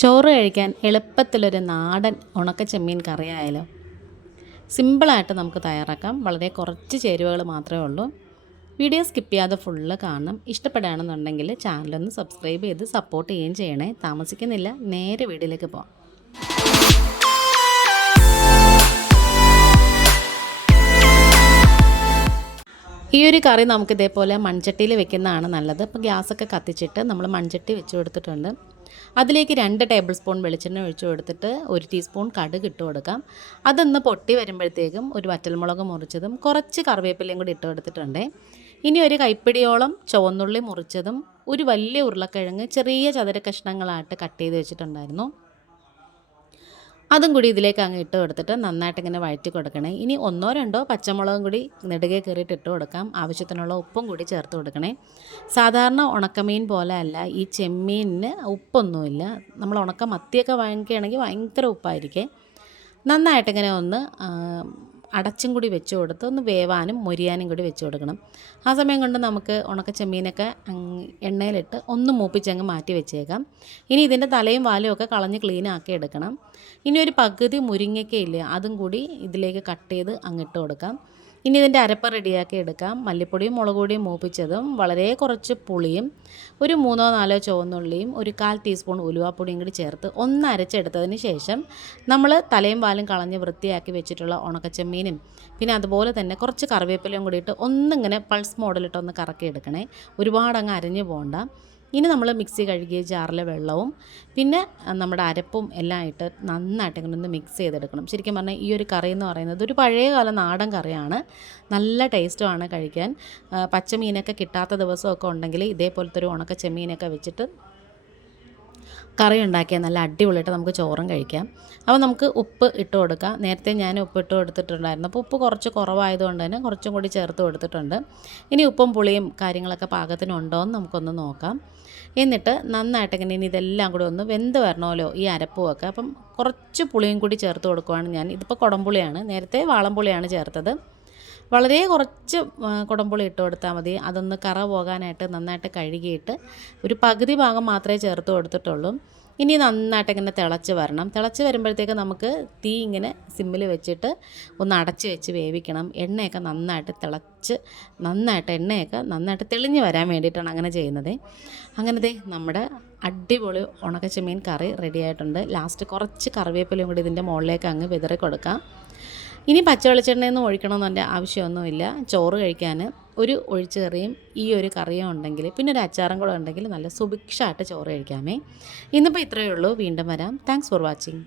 ചോറ് കഴിക്കാൻ എളുപ്പത്തിലൊരു നാടൻ ഉണക്ക ചെമ്മീൻ കറിയായാലോ? സിമ്പിളായിട്ട് നമുക്ക് തയ്യാറാക്കാം. വളരെ കുറച്ച് ചേരുവകൾ മാത്രമേ ഉള്ളൂ. വീഡിയോ സ്കിപ്പ് ചെയ്യാതെ ഫുള്ള് കാണണം. ഇഷ്ടപ്പെടുകയാണെന്നുണ്ടെങ്കിൽ ചാനലൊന്ന് സബ്സ്ക്രൈബ് ചെയ്ത് സപ്പോർട്ട് ചെയ്യുകയും ചെയ്യണേ. താമസിക്കുന്നില്ല. നേരെ വീട്ടിലേക്ക് പോകാം ഈ ഒരു കറി നമുക്ക് ഇതേപോലെ മൺചട്ടിയിൽ വെക്കുന്നതാണ് നല്ലത്. ഇപ്പോൾ ഗ്യാസൊക്കെ കത്തിച്ചിട്ട് നമ്മൾ മൺചട്ടി വെച്ച് കൊടുത്തിട്ടുണ്ട്. അതിലേക്ക് രണ്ട് ടേബിൾ സ്പൂൺ വെളിച്ചെണ്ണ ഒഴിച്ചു കൊടുത്തിട്ട് ഒരു ടീസ്പൂൺ കടുക് ഇട്ട് കൊടുക്കാം. അതൊന്ന് പൊട്ടി വരുമ്പോഴത്തേക്കും ഒരു വറ്റൽമുളക് മുറിച്ചതും കുറച്ച് കറിവേപ്പിലയും കൂടി ഇട്ട് കൊടുത്തിട്ടുണ്ട്. ഇനി ഒരു കൈപ്പിടിയോളം ചുവന്നുള്ളി മുറിച്ചതും ഒരു വലിയ ഉരുളക്കിഴങ്ങ് ചെറിയ ചതുര കഷ്ണങ്ങളായിട്ട് കട്ട് ചെയ്ത് വെച്ചിട്ടുണ്ടായിരുന്നു. അതും കൂടി ഇതിലേക്ക് അങ്ങ് ഇട്ട് കൊടുത്തിട്ട് നന്നായിട്ട് ഇങ്ങനെ വഴറ്റി കൊടുക്കണേ. ഇനി ഒന്നോ രണ്ടോ പച്ചമുളകും കൂടി നെടുകെ കയറിയിട്ട് ഇട്ട് കൊടുക്കാം. ആവശ്യത്തിനുള്ള ഉപ്പും കൂടി ചേർത്ത് കൊടുക്കണേ. സാധാരണ ഉണക്കമീൻ പോലെ അല്ല ഈ ചെമ്മീനിന് ഉപ്പൊന്നുമില്ല. നമ്മൾ ഉണക്ക മത്തിയൊക്കെ വാങ്ങിക്കുകയാണെങ്കിൽ ഭയങ്കര ഉപ്പായിരിക്കേ. നന്നായിട്ടിങ്ങനെ ഒന്ന് അടച്ചും കൂടി വെച്ച് കൊടുത്ത് ഒന്ന് വേവാനും മൊരിയാനും കൂടി വെച്ച് കൊടുക്കണം. ആ സമയം കൊണ്ട് നമുക്ക് ഉണക്ക ചെമ്മീനൊക്കെ എണ്ണയിലിട്ട് ഒന്ന് മൂപ്പിച്ചങ്ങ് മാറ്റി വെച്ചേക്കാം. ഇനി ഇതിന്റെ തലയും വാലും ഒക്കെ കളഞ്ഞ് ക്ലീൻ ആക്കി എടുക്കണം. ഇനി ഒരു പകുതി മുരിങ്ങയ്ക്കയില്ലേ അതും കൂടി ഇതിലേക്ക് കട്ട് ചെയ്ത് അങ്ങിട്ട് കൊടുക്കാം. ഇനി ഇതിന്റെ അരപ്പ് റെഡിയാക്കി എടുക്കാം. മല്ലിപ്പൊടിയും മുളക് പൊടിയും മൂപ്പിച്ചതും വളരെ കുറച്ച് പുളിയും ഒരു മൂന്നോ നാലോ ചുവന്നുള്ളിയും ഒരു കാൽ ടീസ്പൂൺ ഉലുവാപ്പൊടിയും കൂടി ചേർത്ത് ഒന്ന് അരച്ചെടുത്തതിന് ശേഷം നമ്മൾ തലയും വാലും കളഞ്ഞ് വൃത്തിയാക്കി വെച്ചിട്ടുള്ള ഉണക്കച്ചെമ്മീനും പിന്നെ അതുപോലെ തന്നെ കുറച്ച് കറിവേപ്പിലയും കൂടിയിട്ട് ഒന്നിങ്ങനെ പൾസ് മോഡലിട്ടൊന്ന് കറക്കി എടുക്കണേ ഒരുപാട് അങ്ങ് അരഞ്ഞു പോകണ്ട ഇനി നമ്മൾ മിക്സി കഴുകിയ ജാറിലെ വെള്ളവും പിന്നെ നമ്മുടെ അരപ്പും എല്ലാം ഇട്ട് നന്നായിട്ട് ഇങ്ങനെ ഒന്ന് മിക്സ് ചെയ്തെടുക്കണം. ശരിക്കും പറഞ്ഞാൽ ഈ ഒരു കറി എന്ന് പറയുന്നത് ഒരു പഴയകാല നാടൻ കറിയാണ്. നല്ല ടേസ്റ്റുമാണ് കഴിക്കാൻ. പച്ചമീനൊക്കെ കിട്ടാത്ത ദിവസമൊക്കെ ഉണ്ടെങ്കിൽ ഇതേപോലത്തെ ഒരു ഉണക്ക ചെമ്മീനൊക്കെ വെച്ചിട്ട് കറി ഉണ്ടാക്കിയാൽ നല്ല അടിപൊളിയായിട്ട് നമുക്ക് ചോറും കഴിക്കാം. അപ്പോൾ നമുക്ക് ഉപ്പ് ഇട്ട് കൊടുക്കാം. നേരത്തെ ഞാൻ ഉപ്പ് ഇട്ട് കൊടുത്തിട്ടുണ്ടായിരുന്നു. അപ്പോൾ ഉപ്പ് കുറച്ച് കുറവായതുകൊണ്ട് തന്നെ കുറച്ചും കൂടി ചേർത്ത് കൊടുത്തിട്ടുണ്ട്. ഇനി ഉപ്പും പുളിയും കാര്യങ്ങളൊക്കെ പാകത്തിനുണ്ടോ എന്ന് നമുക്കൊന്ന് നോക്കാം. എന്നിട്ട് നന്നായിട്ട് ഇങ്ങനെ ഇനി ഇതെല്ലാം കൂടി ഒന്ന് വെന്ത് വരണമല്ലോ ഈ അരപ്പുമൊക്കെ അപ്പം കുറച്ച് പുളിയും കൂടി ചേർത്ത് കൊടുക്കുവാണ് ഞാൻ. ഇതിപ്പോൾ കുടംപുളിയാണ്. നേരത്തെ വാളംപുളിയാണ് ചേർത്തത്. വളരെ കുറച്ച് കുടംപുളി ഇട്ട് കൊടുത്താൽ മതി. അതൊന്ന് കറ പോകാനായിട്ട് നന്നായിട്ട് കഴുകിയിട്ട് ഒരു പകുതി ഭാഗം മാത്രമേ ചേർത്ത് കൊടുത്തിട്ടുള്ളൂ. ഇനി നന്നായിട്ട് ഇങ്ങനെ തിളച്ച് വരണം. തിളച്ച് വരുമ്പോഴത്തേക്ക് നമുക്ക് തീ ഇങ്ങനെ സിമ്മിൽ വെച്ചിട്ട് ഒന്ന് അടച്ച് വെച്ച് വേവിക്കണം. എണ്ണയൊക്കെ നന്നായിട്ട് തിളച്ച് നന്നായിട്ട് എണ്ണയൊക്കെ നന്നായിട്ട് തെളിഞ്ഞ് വരാൻ വേണ്ടിയിട്ടാണ് അങ്ങനെ ചെയ്യുന്നത്. അങ്ങനത്തെ നമ്മുടെ അടിപൊളി ഉണക്കച്ചമീൻ കറി റെഡിയായിട്ടുണ്ട് ലാസ്റ്റ് കുറച്ച് കറിവേപ്പിലയും കൂടി ഇതിന്റെ മുകളിലേക്ക് അങ്ങ് വിതറി കൊടുക്കാം. ഇനി പച്ച വെളിച്ചെണ്ണയൊന്നും ഒഴിക്കണമെന്നെ ആവശ്യമൊന്നുമില്ല. ചോറ് കഴിക്കാൻ ഒരു ഒഴിച്ചുകറിയും ഈ ഒരു കറിയും ഉണ്ടെങ്കിൽ പിന്നെ ഒരു അച്ചാറും കൂടെ ഉണ്ടെങ്കിൽ നല്ല സുഭിക്ഷമായിട്ട് ചോറ് കഴിക്കാമേ. ഇന്നിപ്പോൾ ഇത്രയേ ഉള്ളൂ. വീണ്ടും വരാം. Thanks for watching